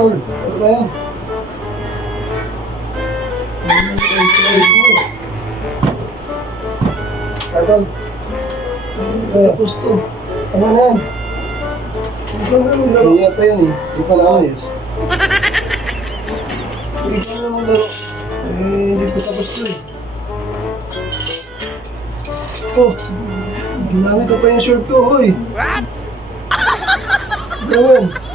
tol. Ano ba yan? Tol. Tapos to. Tama na yan. Hindi pa yan eh. Hindi pa naayos. Hindi pa naman laro. Hindi pa tapos to eh. Oh, ginamit ko pa yung shirt ko, hoy. What? Gawin.